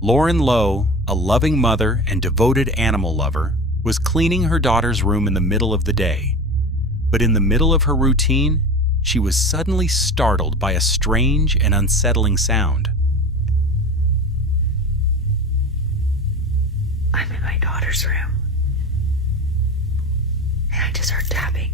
Lauren Lowe, a loving mother and devoted animal lover, was cleaning her daughter's room in the middle of the day. But in the middle of her routine, she was suddenly startled by a strange and unsettling sound. I'm in my daughter's room, and I just heard tapping.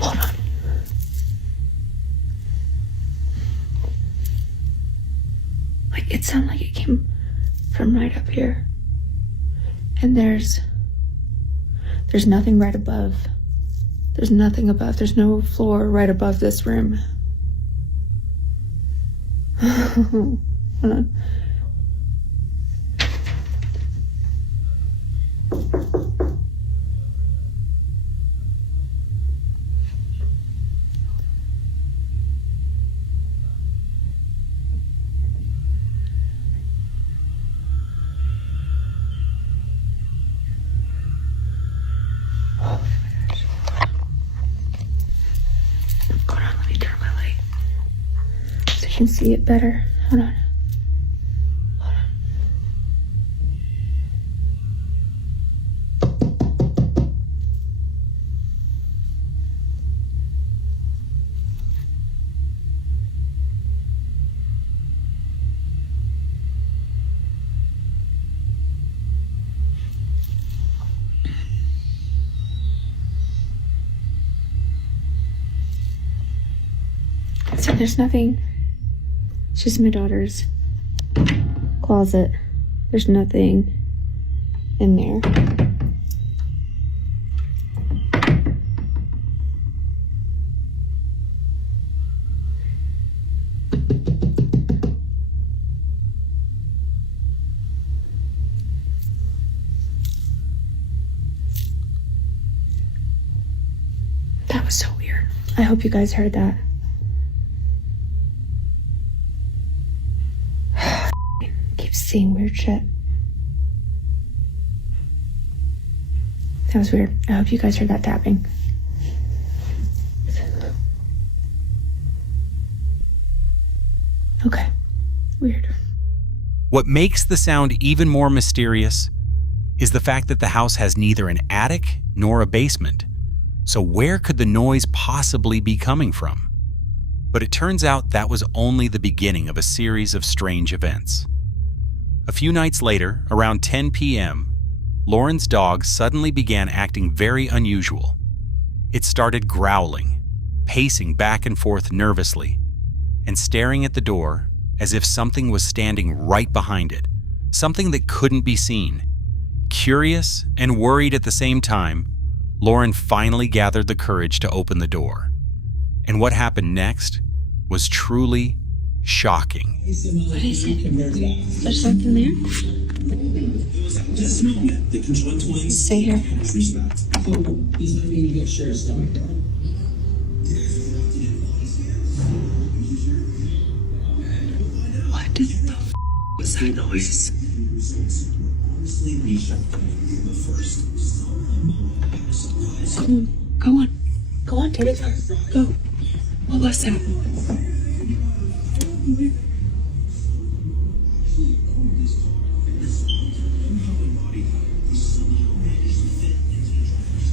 Hold on. Like, it sounded like it came from right up here. And there's nothing right above. There's nothing above. There's no floor right above this room. Hold on. Can see it better. Hold on. Hold on. So there's nothing. It's just my daughter's closet. There's nothing in there. That was so weird. I hope you guys heard that. Seeing weird shit. That was weird. I hope you guys heard that tapping. Okay. Weird. What makes the sound even more mysterious is the fact that the house has neither an attic nor a basement. So where could the noise possibly be coming from? But it turns out that was only the beginning of a series of strange events. A few nights later, around 10 p.m., Lauren's dog suddenly began acting very unusual. It started growling, pacing back and forth nervously, and staring at the door as if something was standing right behind it, something that couldn't be seen. Curious and worried at the same time, Lauren finally gathered the courage to open the door. And what happened next was truly shocking. What is it? Is there something there? Stay here. What the f was that noise? Go on. Go on, take it. Go. What was that?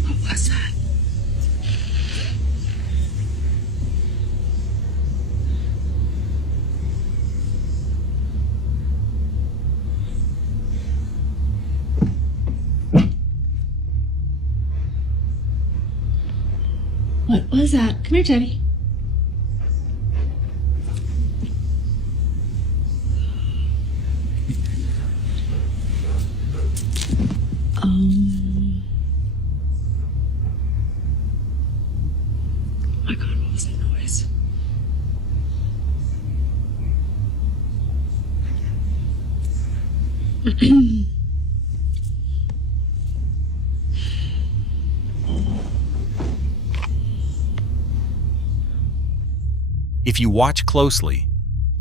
What was that? What was that? Come here, Teddy. My God, what was that noise? If you watch closely,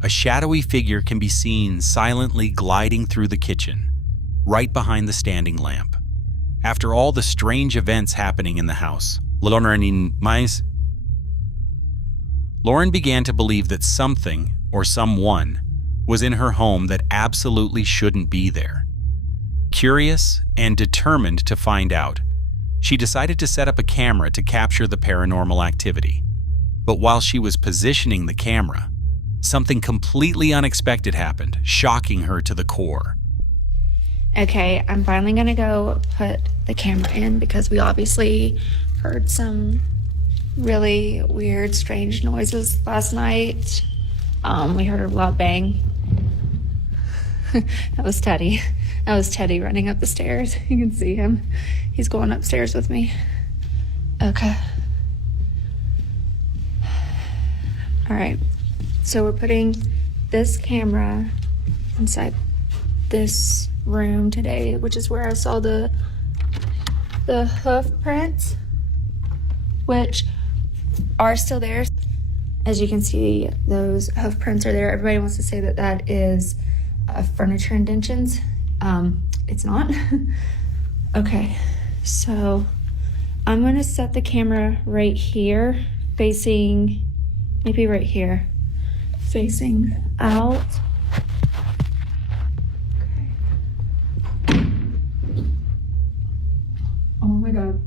a shadowy figure can be seen silently gliding through the kitchen, right behind the standing lamp. After all the strange events happening in the house, Lauren began to believe that something or someone was in her home that absolutely shouldn't be there. Curious and determined to find out, she decided to set up a camera to capture the paranormal activity. But while she was positioning the camera, something completely unexpected happened, shocking her to the core. Okay, I'm finally gonna go put the camera in because we obviously heard some really weird, strange noises last night. We heard a loud bang. That was Teddy. That was Teddy running up the stairs. You can see him. He's going upstairs with me. Okay. All right. So we're putting this camera inside this room today, which is where I saw the hoof prints, which are still there. As you can see, those hoof prints are there. Everybody wants to say that that is furniture indentions. It's not. Okay, so I'm gonna set the camera right here, facing, maybe right here, facing out. Okay. Oh my God.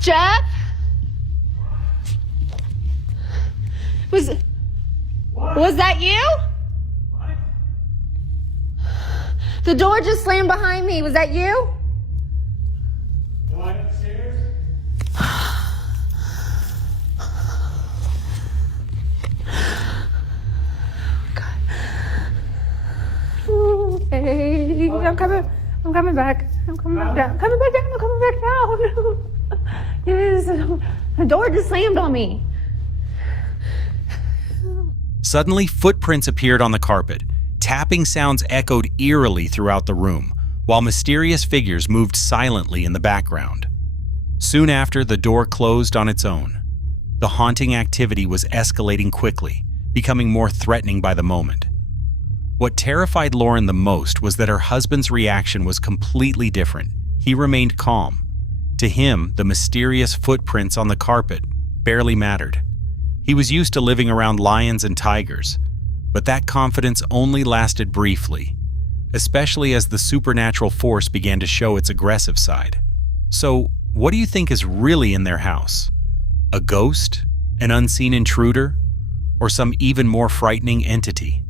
Jeff? Was that you? What? The door just slammed behind me. Was that you? No one upstairs? Hey, I'm coming back. I'm coming back down. I'm coming back down. I'm coming back down. Yes, the door just slammed on me. Suddenly, footprints appeared on the carpet. Tapping sounds echoed eerily throughout the room, while mysterious figures moved silently in the background. Soon after, the door closed on its own. The haunting activity was escalating quickly, becoming more threatening by the moment. What terrified Lauren the most was that her husband's reaction was completely different. He remained calm. To him, the mysterious footprints on the carpet barely mattered. He was used to living around lions and tigers, but that confidence only lasted briefly, especially as the supernatural force began to show its aggressive side. So, what do you think is really in their house? A ghost? An unseen intruder? Or some even more frightening entity?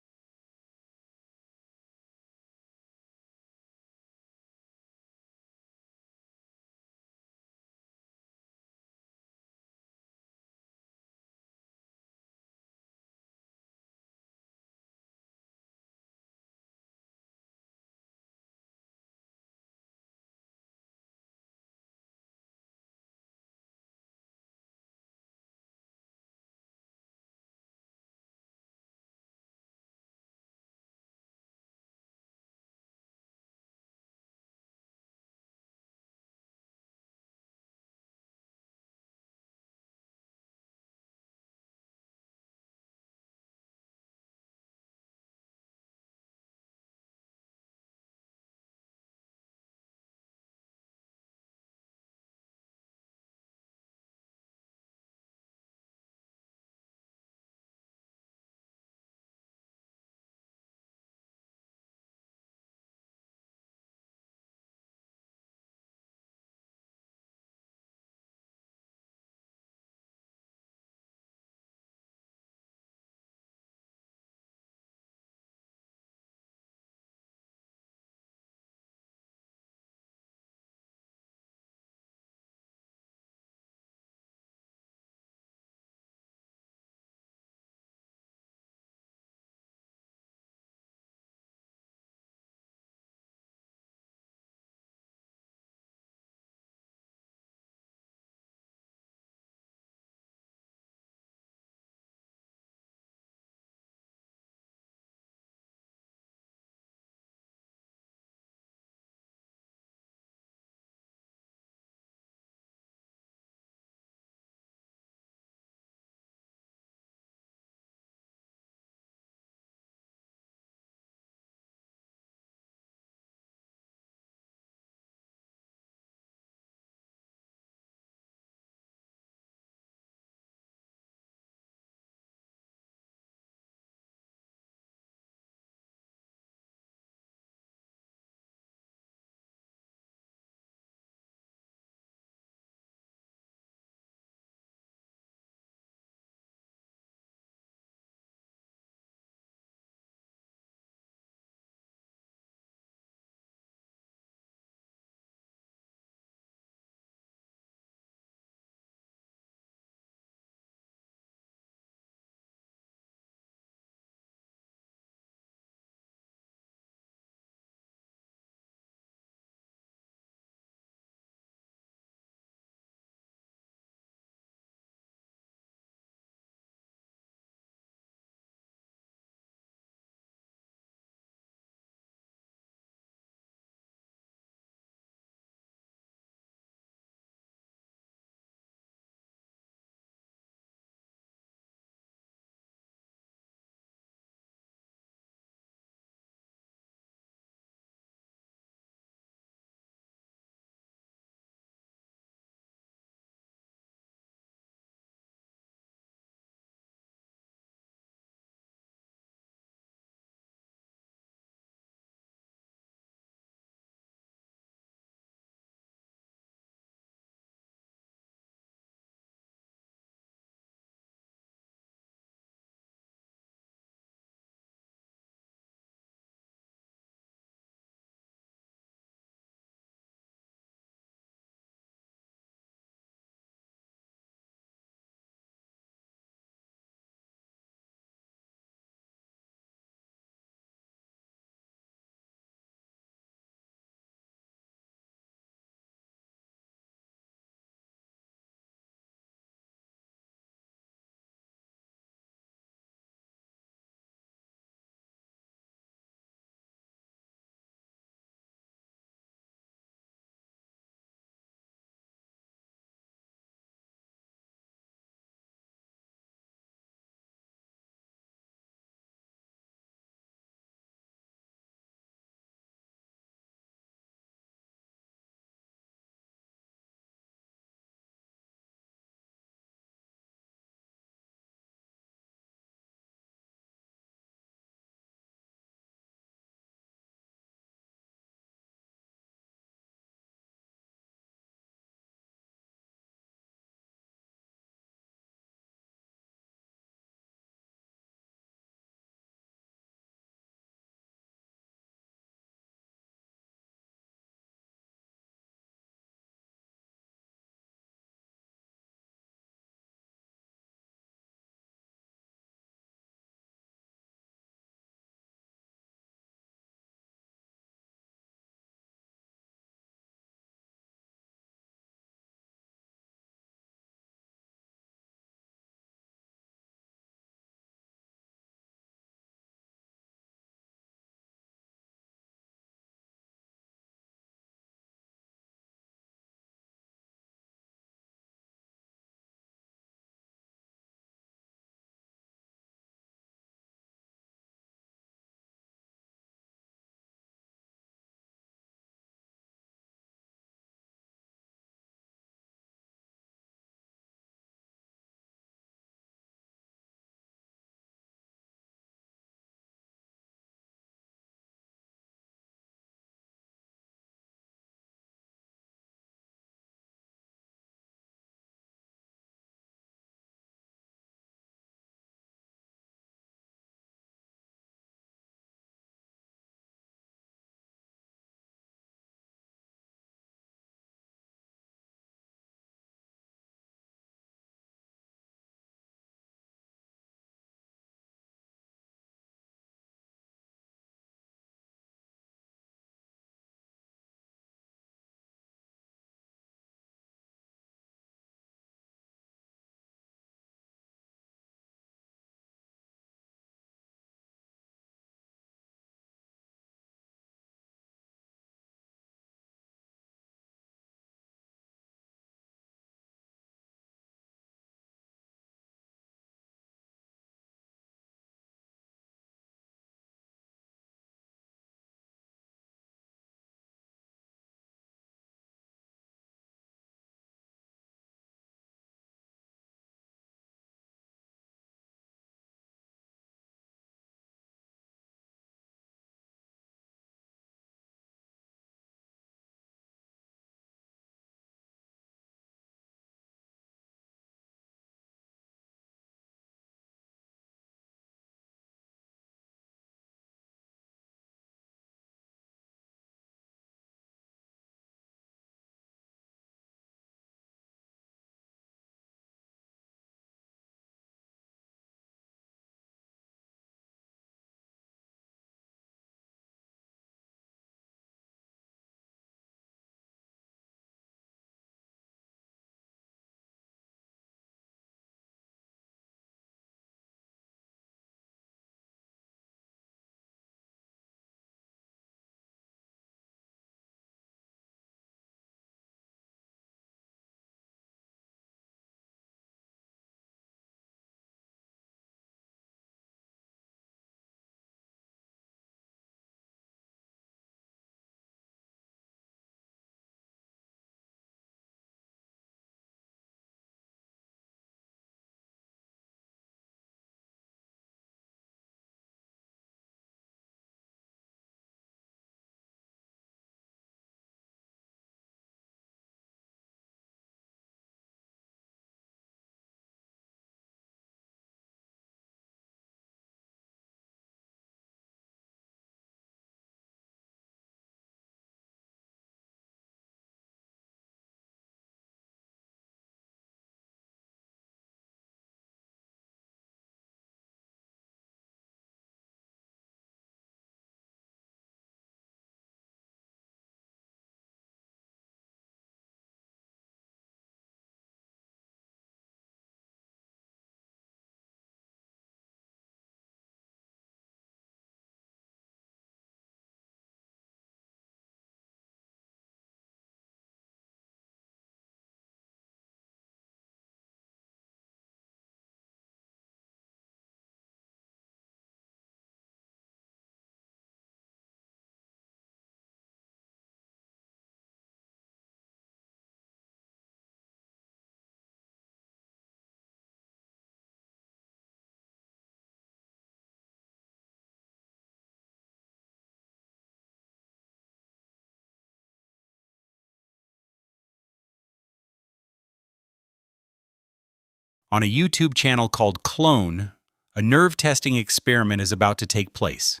On a YouTube channel called Clone, a nerve-testing experiment is about to take place.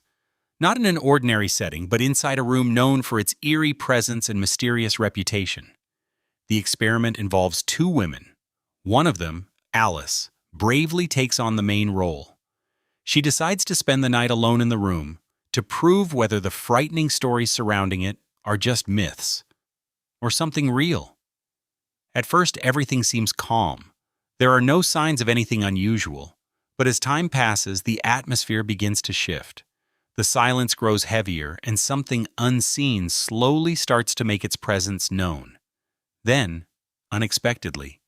Not in an ordinary setting, but inside a room known for its eerie presence and mysterious reputation. The experiment involves two women. One of them, Alice, bravely takes on the main role. She decides to spend the night alone in the room to prove whether the frightening stories surrounding it are just myths or something real. At first, everything seems calm. There are no signs of anything unusual, but as time passes, the atmosphere begins to shift. The silence grows heavier, and something unseen slowly starts to make its presence known. Then, unexpectedly,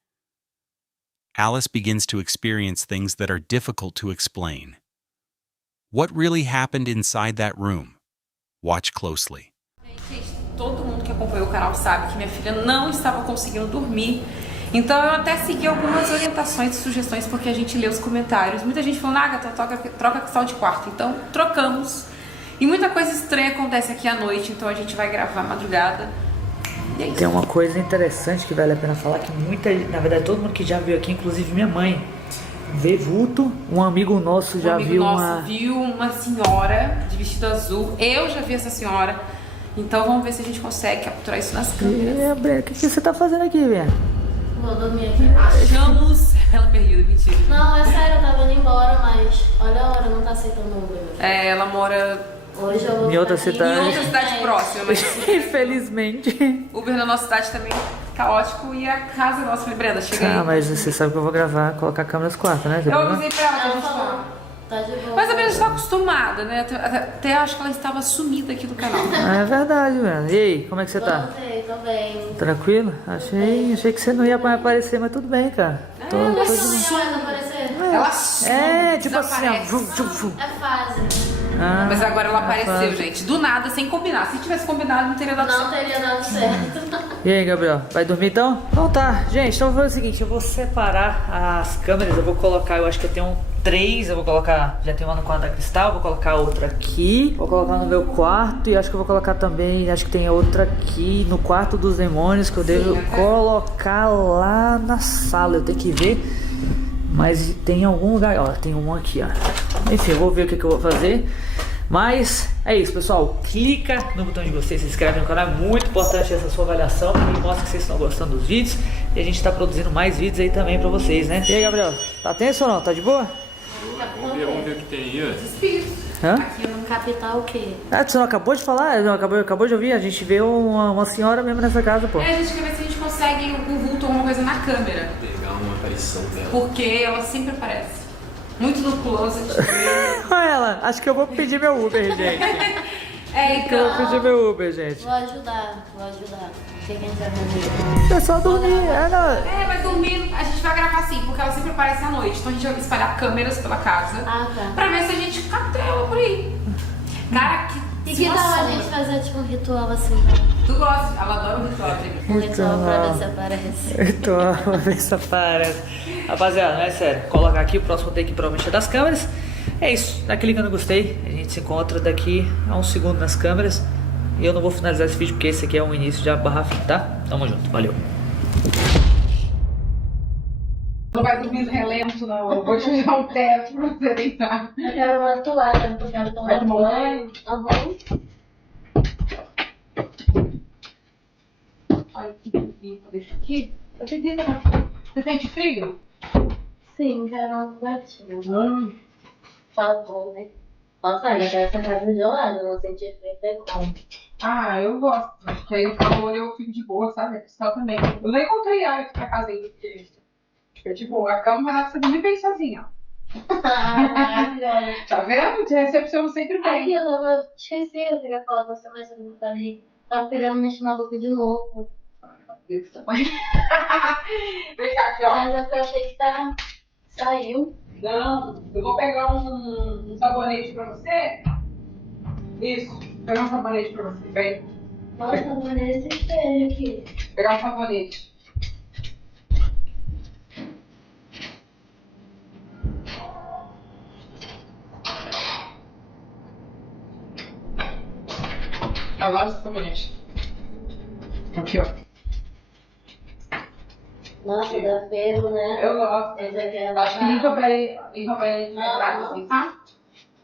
Alice begins to experience things that are difficult to explain. What really happened inside that room? Watch closely. Todo mundo que acompanhou o canal sabe que minha filha não estava conseguindo dormir. Então eu até segui algumas orientações e sugestões porque a gente lê os comentários. Muita gente falou, Agatha, troca a questão de quarto. Então trocamos. E muita coisa estranha acontece aqui à noite, então a gente vai gravar à madrugada. E é isso. Tem uma coisa interessante que vale a pena falar, que na verdade todo mundo que já viu aqui, inclusive minha mãe, vê vulto. Um amigo nosso já viu uma senhora de vestido azul. Eu já vi essa senhora. Então vamos ver se a gente consegue capturar isso nas câmeras. O que você tá fazendo aqui, Bia? Vou dormir aqui. Achamos ela perdida, mentira. Não, é sério, eu tava indo embora, mas olha a hora, não tá aceitando o Uber. É, ela mora Hoje eu vou em outra ficar aqui. cidade. em outra cidade próxima, mas Infelizmente. Uber na nossa cidade também caótico e a casa nossa. Falei, Brenda, chega aí. Ah, mas você sabe que eu vou gravar, colocar a câmera nos quartos, né? Eu avisei pra ela que a Ela gente falou, tá de boa. Mas a Brenda está acostumada, né? Até acho que ela estava sumida aqui do canal. É verdade, velho. E aí, como é que você tá? Voltei, tô bem. Tranquilo? Achei que você não ia mais aparecer, mas tudo bem, cara. Tô Não de vai aparecer. Ela some, É, tipo assim, ó. desaparece. É fase. Ah, Mas agora ela apareceu, fácil. gente. Do nada, sem combinar. Se tivesse combinado, não teria dado Não certo. teria dado certo. E aí, Gabriel, vai dormir então? Então tá, gente, então eu vou fazer o seguinte, eu vou separar as câmeras, eu vou colocar, eu acho que eu tenho 3, eu vou colocar, já tem uma no quarto da Cristal, vou colocar outra aqui, vou colocar no meu quarto e acho que eu vou colocar também, acho que tem outra aqui no quarto dos demônios que eu devo colocar lá na sala, eu tenho que ver, mas tem em algum lugar, ó, tem uma aqui, ó. Enfim, eu vou ver o que eu vou fazer. Mas é isso, pessoal. Clica no botão de gostei, se inscreve no canal. É muito importante essa sua avaliação, porque mostra que vocês estão gostando dos vídeos. E a gente está produzindo mais vídeos aí também pra vocês, né? E aí, Gabriel, tá tenso ou não? Tá de boa? Vamos ver o que tem aí. Hã? Aqui no capital o quê? Ah, você não acabou de falar? Não, acabou de ouvir? A gente vê uma senhora mesmo nessa casa, pô. É, a gente quer ver se a gente consegue um vulto ou alguma coisa na câmera. Pegar uma aparição dela. Porque ela sempre aparece. Muito no closet. Olha ela, acho que eu vou pedir meu Uber, gente. É, Acho que eu vou pedir meu Uber, gente. Vou ajudar. O que a gente vai fazer? É só dormir, vai dormir, a gente vai gravar assim, porque ela sempre aparece à noite. Então a gente vai espalhar câmeras pela casa Ah, tá. pra ver se a gente captura ela por aí. Cara, E que tal a gente fazer tipo um ritual assim? Tu gosta? Ela adora o ritual, gente. Um ritual pra ver se aparece. Então, vamos ver se aparece. Rapaziada, não é sério. Colocar aqui o próximo take provavelmente é das câmeras. É isso, dá clica no gostei. A gente se encontra daqui a 1 segundo nas câmeras. E eu não vou finalizar esse vídeo porque esse aqui é um início de barra fim, tá? Tamo junto, valeu. Não vai dormir no relento, não. Eu vou te dar um teto pra você deitar. Eu quero uma toalha, eu quero tomar banho. Aham. Olha que bonito desse aqui. Eu te digo, você sente frio? Sim, quero uma cobertinha. Fala bom, né? Nossa, ainda quero essa casa gelada, não senti frio, tem como. Ah, eu gosto. Porque aí o calor eu fico de boa, sabe? Cristal também. Eu nem encontrei área pra casa ainda, porque fica de boa. A cama vai dar pra você dormir bem sozinha. Maravilhosa. Tá vendo? De recepção sempre Ai, bem. eu esqueci, eu queria falar com você, mas eu não falei. Tava querendo mexer na boca de novo. Vem cá, aqui, ó. Mas eu achei que tá... saiu. Não, eu vou pegar um sabonete pra você. Isso, vou pegar um sabonete pra você. Vem. Nossa, mano, esse espelho aqui. Pegar um sabonete. Agora esse sabonete. Aqui, ó. Nossa, dá peso, né? Eu gosto. Esse aqui é Acho que limpa a pele de verdade, assim, tá?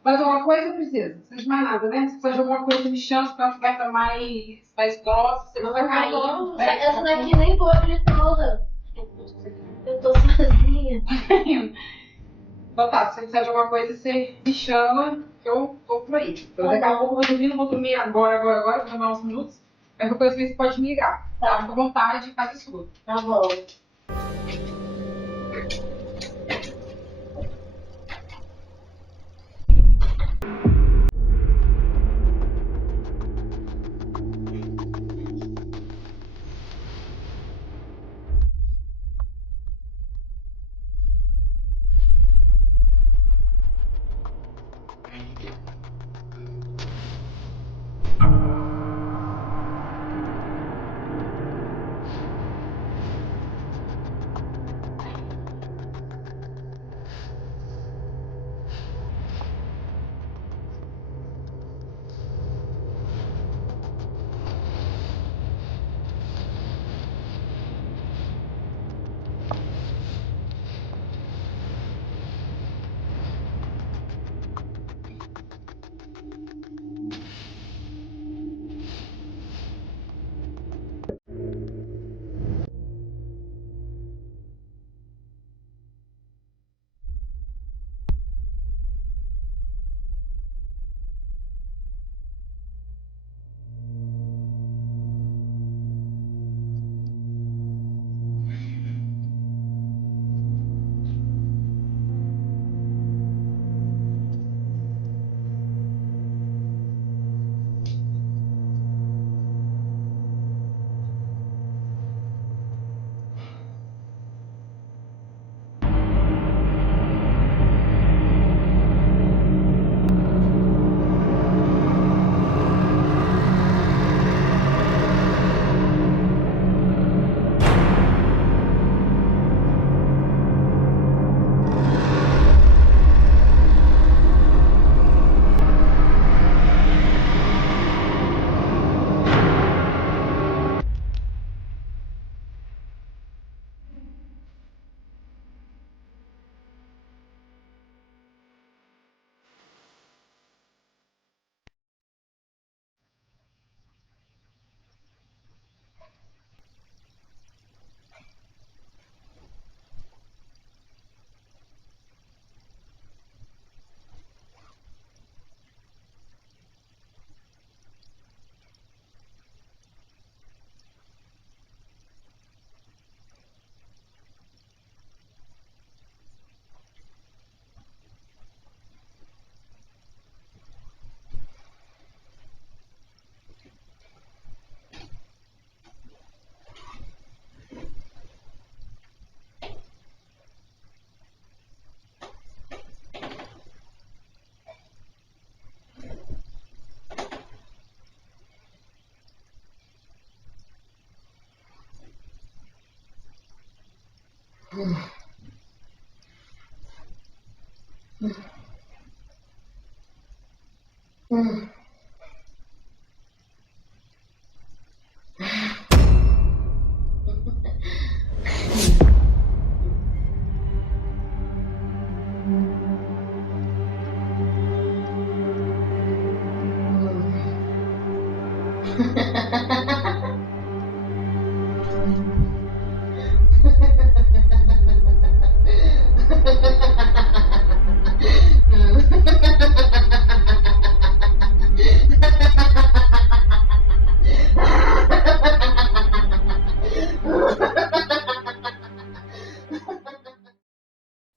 Mas uma coisa precisa, não precisa de mais nada, né? Se precisa de alguma coisa de chão, se uma coberta mais grossa, você não vai cair. Essa daqui nem cobre toda. Eu tô sozinha. Então tá, se você precisar de alguma coisa, você me chama, que eu tô por aí. Então, daqui a pouco eu vou dormir, não vou dormir agora, vou tomar uns minutos. Mas qualquer coisa você pode me ligar. Tá? Fica à vontade, casa sua. Tá bom.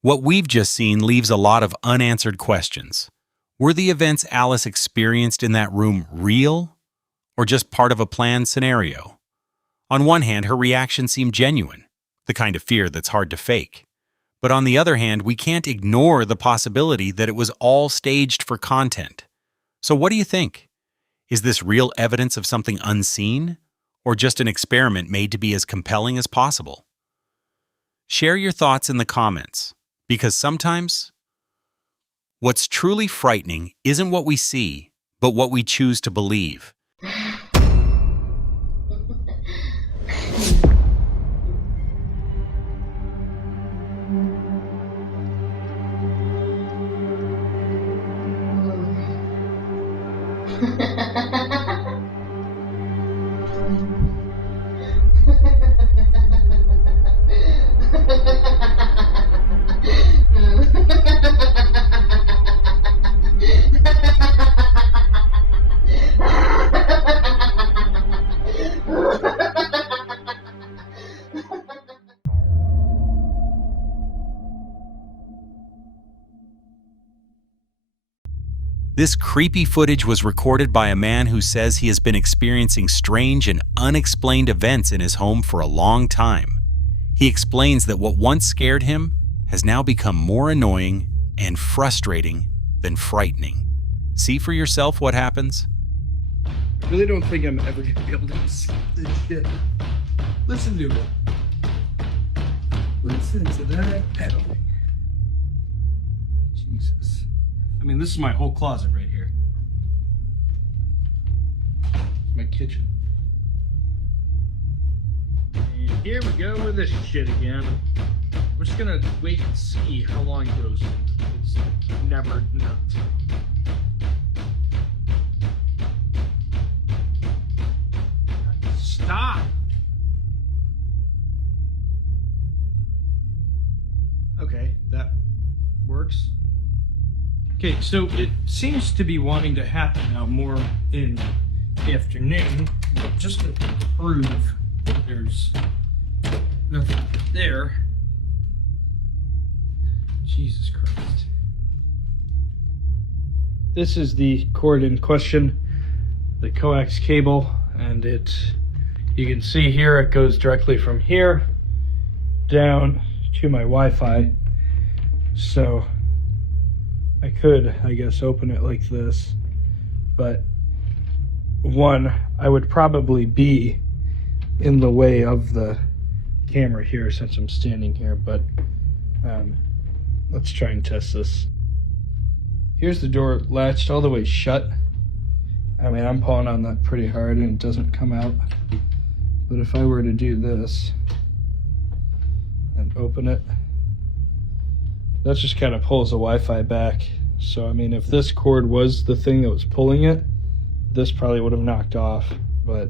What we've just seen leaves a lot of unanswered questions. Were the events Alice experienced in that room real, or just part of a planned scenario? On one hand, her reaction seemed genuine, the kind of fear that's hard to fake. But on the other hand, we can't ignore the possibility that it was all staged for content. So what do you think? Is this real evidence of something unseen, or just an experiment made to be as compelling as possible? Share your thoughts in the comments, because sometimes what's truly frightening isn't what we see, but what we choose to believe. This creepy footage was recorded by a man who says he has been experiencing strange and unexplained events in his home for a long time. He explains that what once scared him has now become more annoying and frustrating than frightening. See for yourself what happens. I really don't think I'm ever gonna be able to escape this shit. Listen to it. Listen to that pedaling. Jesus. I mean, this is my whole closet right here. My kitchen. And here we go with this shit again. We're just gonna wait and see how long it goes. It's never not. Stop! Okay, that works. Okay, so it seems to be wanting to happen now more in the afternoon, but just to prove that there's nothing there. Jesus Christ. This is the cord in question, the coax cable, and you can see here it goes directly from here down to my Wi-Fi. So I could, I guess, open it like this, but one, I would probably be in the way of the camera here since I'm standing here, but let's try and test this. Here's the door latched all the way shut. I mean, I'm pulling on that pretty hard and it doesn't come out. But if I were to do this and open it, that just kind of pulls the Wi-Fi back. So, I mean, if this cord was the thing that was pulling it, this probably would have knocked off. But,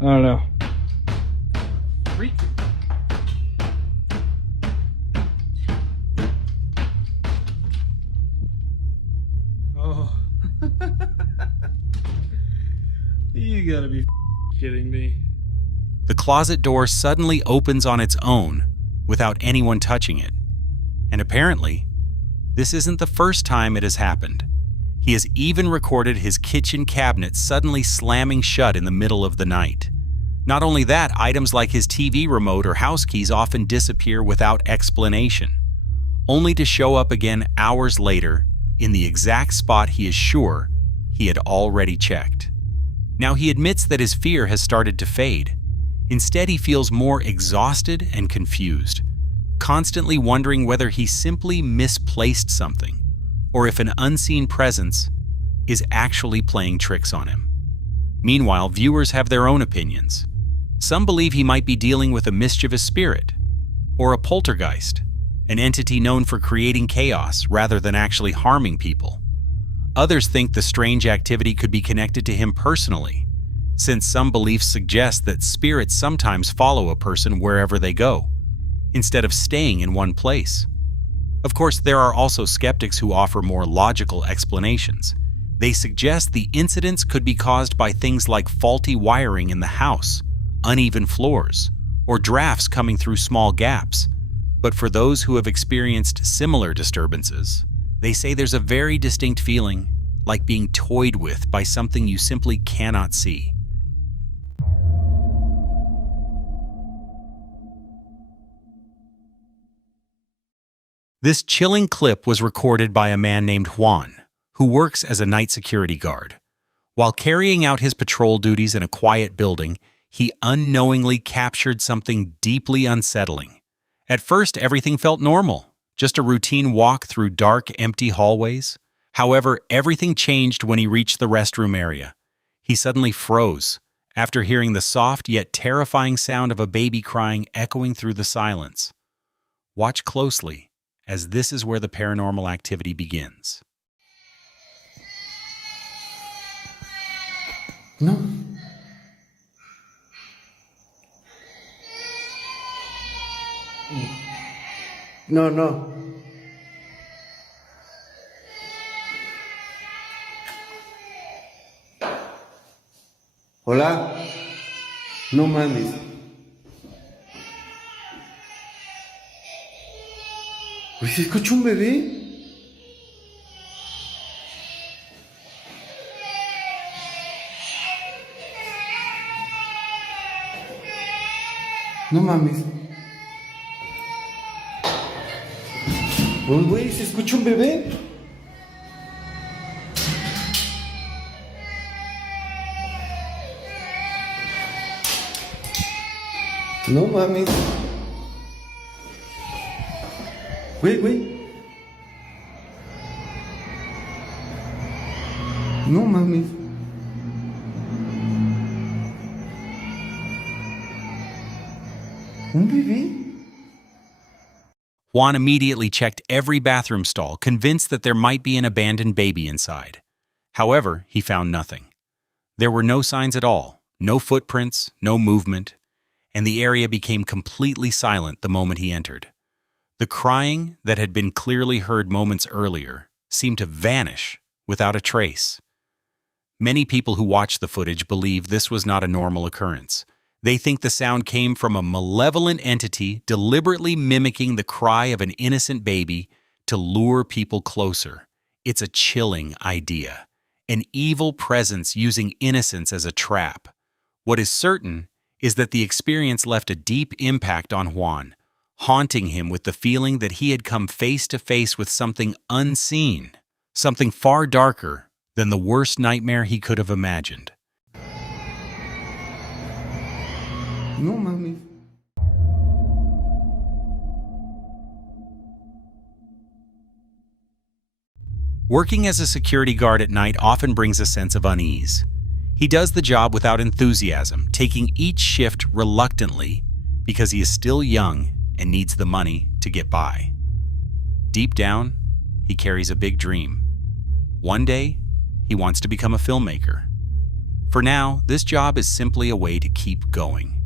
I don't know. Oh. You gotta be kidding me. The closet door suddenly opens on its own without anyone touching it. And apparently, this isn't the first time it has happened. He has even recorded his kitchen cabinet suddenly slamming shut in the middle of the night. Not only that, items like his TV remote or house keys often disappear without explanation, only to show up again hours later in the exact spot he is sure he had already checked. Now he admits that his fear has started to fade. Instead, he feels more exhausted and confused, constantly wondering whether he simply misplaced something or if an unseen presence is actually playing tricks on him. Meanwhile, viewers have their own opinions. Some believe he might be dealing with a mischievous spirit or a poltergeist, an entity known for creating chaos rather than actually harming people. Others think the strange activity could be connected to him personally, since some beliefs suggest that spirits sometimes follow a person wherever they go, instead of staying in one place. Of course, there are also skeptics who offer more logical explanations. They suggest the incidents could be caused by things like faulty wiring in the house, uneven floors, or drafts coming through small gaps. But for those who have experienced similar disturbances, they say there's a very distinct feeling, like being toyed with by something you simply cannot see. This chilling clip was recorded by a man named Juan, who works as a night security guard. While carrying out his patrol duties in a quiet building, he unknowingly captured something deeply unsettling. At first, everything felt normal, just a routine walk through dark, empty hallways. However, everything changed when he reached the restroom area. He suddenly froze after hearing the soft yet terrifying sound of a baby crying echoing through the silence. Watch closely, as this is where the paranormal activity begins. No. No. Hola. No mames. Oye, ¿se escucha un bebé? No mames. Uy, güey, ¿se escucha un bebé? No mames. Güey. No mames. ¿Un bebé? Juan immediately checked every bathroom stall, convinced that there might be an abandoned baby inside. However, he found nothing. There were no signs at all, no footprints, no movement, and the area became completely silent the moment he entered. The crying that had been clearly heard moments earlier seemed to vanish without a trace. Many people who watched the footage believe this was not a normal occurrence. They think the sound came from a malevolent entity deliberately mimicking the cry of an innocent baby to lure people closer. It's a chilling idea. An evil presence using innocence as a trap. What is certain is that the experience left a deep impact on Juan, haunting him with the feeling that he had come face to face with something unseen, something far darker than the worst nightmare he could have imagined. No mames. Working as a security guard at night often brings a sense of unease. He does the job without enthusiasm, taking each shift reluctantly because he is still young and needs the money to get by. Deep down, he carries a big dream. One day, he wants to become a filmmaker. For now, this job is simply a way to keep going.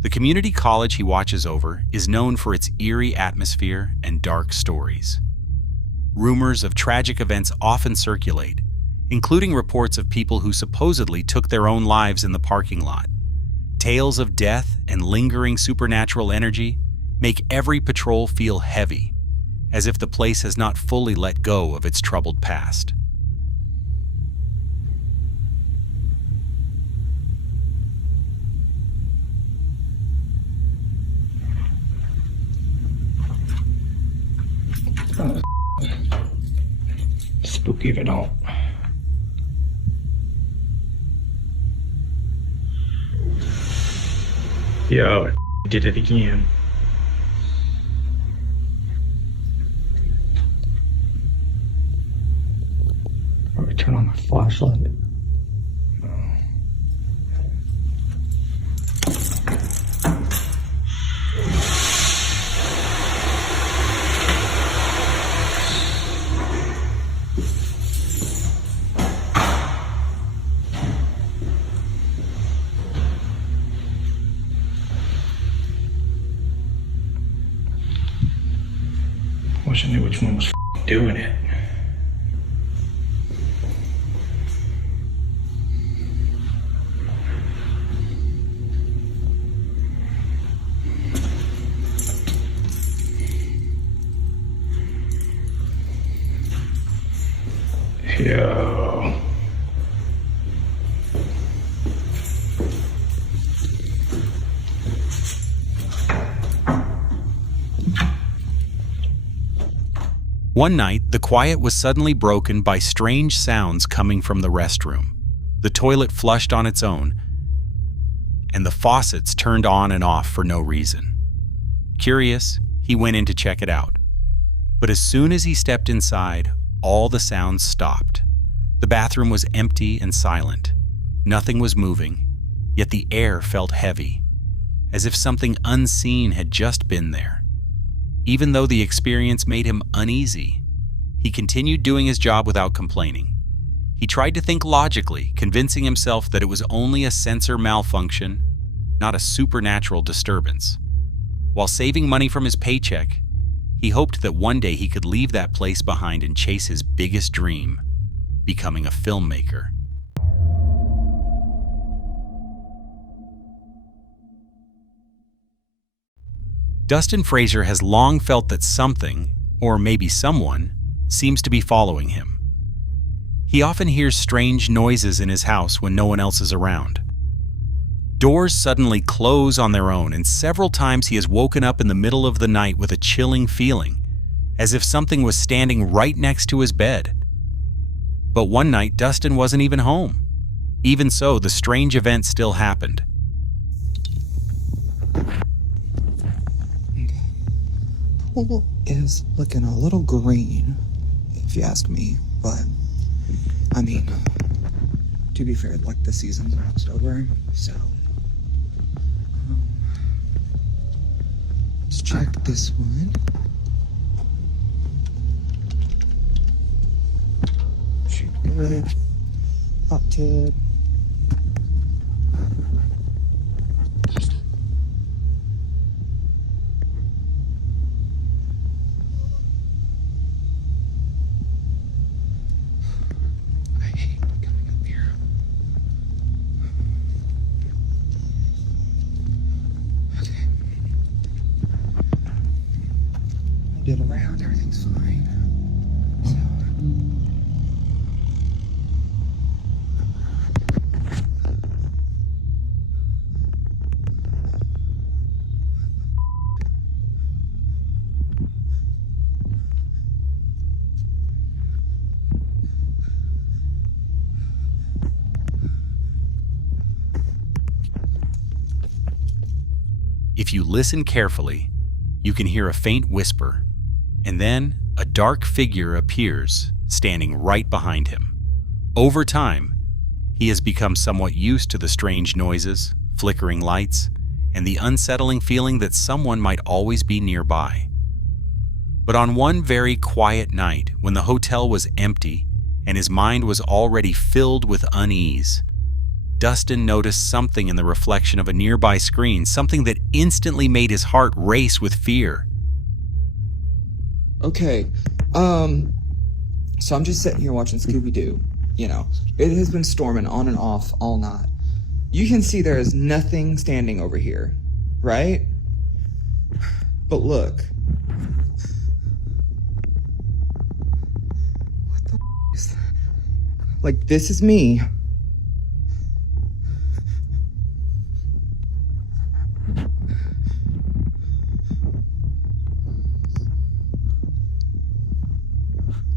The community college he watches over is known for its eerie atmosphere and dark stories. Rumors of tragic events often circulate, including reports of people who supposedly took their own lives in the parking lot. Tales of death and lingering supernatural energy make every patrol feel heavy, as if the place has not fully let go of its troubled past. Spooky if it don't. Yo, did it again. Probably turn on my flashlight. Wish I knew which one was doing it. Yo. One night, the quiet was suddenly broken by strange sounds coming from the restroom. The toilet flushed on its own, and the faucets turned on and off for no reason. Curious, he went in to check it out. But as soon as he stepped inside, all the sounds stopped. The bathroom was empty and silent. Nothing was moving, yet the air felt heavy, as if something unseen had just been there. Even though the experience made him uneasy, he continued doing his job without complaining. He tried to think logically, convincing himself that it was only a sensor malfunction, not a supernatural disturbance. While saving money from his paycheck, he hoped that one day he could leave that place behind and chase his biggest dream, becoming a filmmaker. Dustin Fraser has long felt that something, or maybe someone, seems to be following him. He often hears strange noises in his house when no one else is around. Doors suddenly close on their own, and several times he has woken up in the middle of the night with a chilling feeling, as if something was standing right next to his bed. But one night, Dustin wasn't even home. Even so, the strange event still happened. The pool is looking a little green, if you ask me, but I mean, to be fair, like the season's almost over, so let's check this one. Shoot good. Hot tip. Did around, everything's fine. If you listen carefully, you can hear a faint whisper, and then a dark figure appears, standing right behind him. Over time, he has become somewhat used to the strange noises, flickering lights, and the unsettling feeling that someone might always be nearby. But on one very quiet night, when the hotel was empty and his mind was already filled with unease, Dustin noticed something in the reflection of a nearby screen, something that instantly made his heart race with fear. Okay, so I'm just sitting here watching Scooby-Doo, you know. It has been storming on and off all night. You can see there is nothing standing over here, right? But look. What the is that? Like, this is me.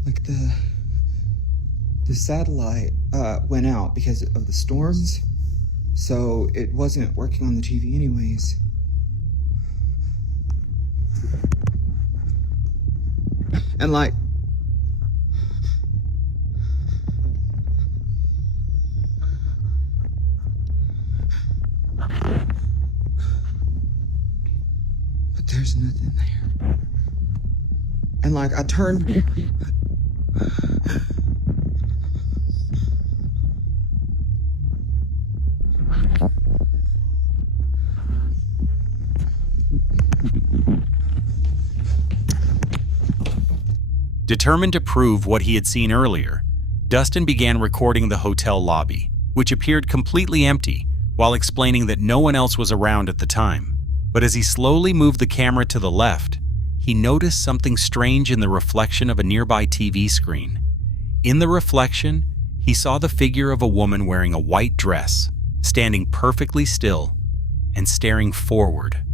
Like the satellite went out because of the storms, so it wasn't working on the TV anyways. And like, but there's nothing there. And like, I turned. Determined to prove what he had seen earlier, Dustin began recording the hotel lobby, which appeared completely empty, while explaining that no one else was around at the time. But as he slowly moved the camera to the left, he noticed something strange in the reflection of a nearby TV screen. In the reflection, he saw the figure of a woman wearing a white dress, standing perfectly still and staring forward.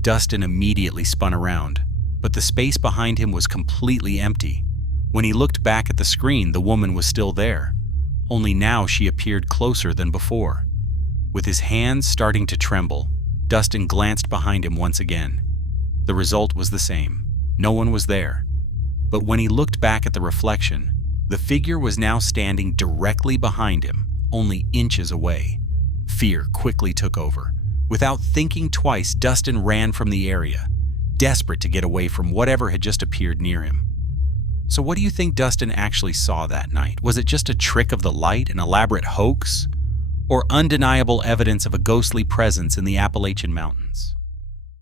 Dustin immediately spun around, but the space behind him was completely empty. When he looked back at the screen, the woman was still there, only now she appeared closer than before. With his hands starting to tremble, Dustin glanced behind him once again. The result was the same. No one was there. But when he looked back at the reflection, the figure was now standing directly behind him, only inches away. Fear quickly took over. Without thinking twice, Dustin ran from the area, desperate to get away from whatever had just appeared near him. So what do you think Dustin actually saw that night? Was it just a trick of the light, an elaborate hoax, or undeniable evidence of a ghostly presence in the Appalachian Mountains?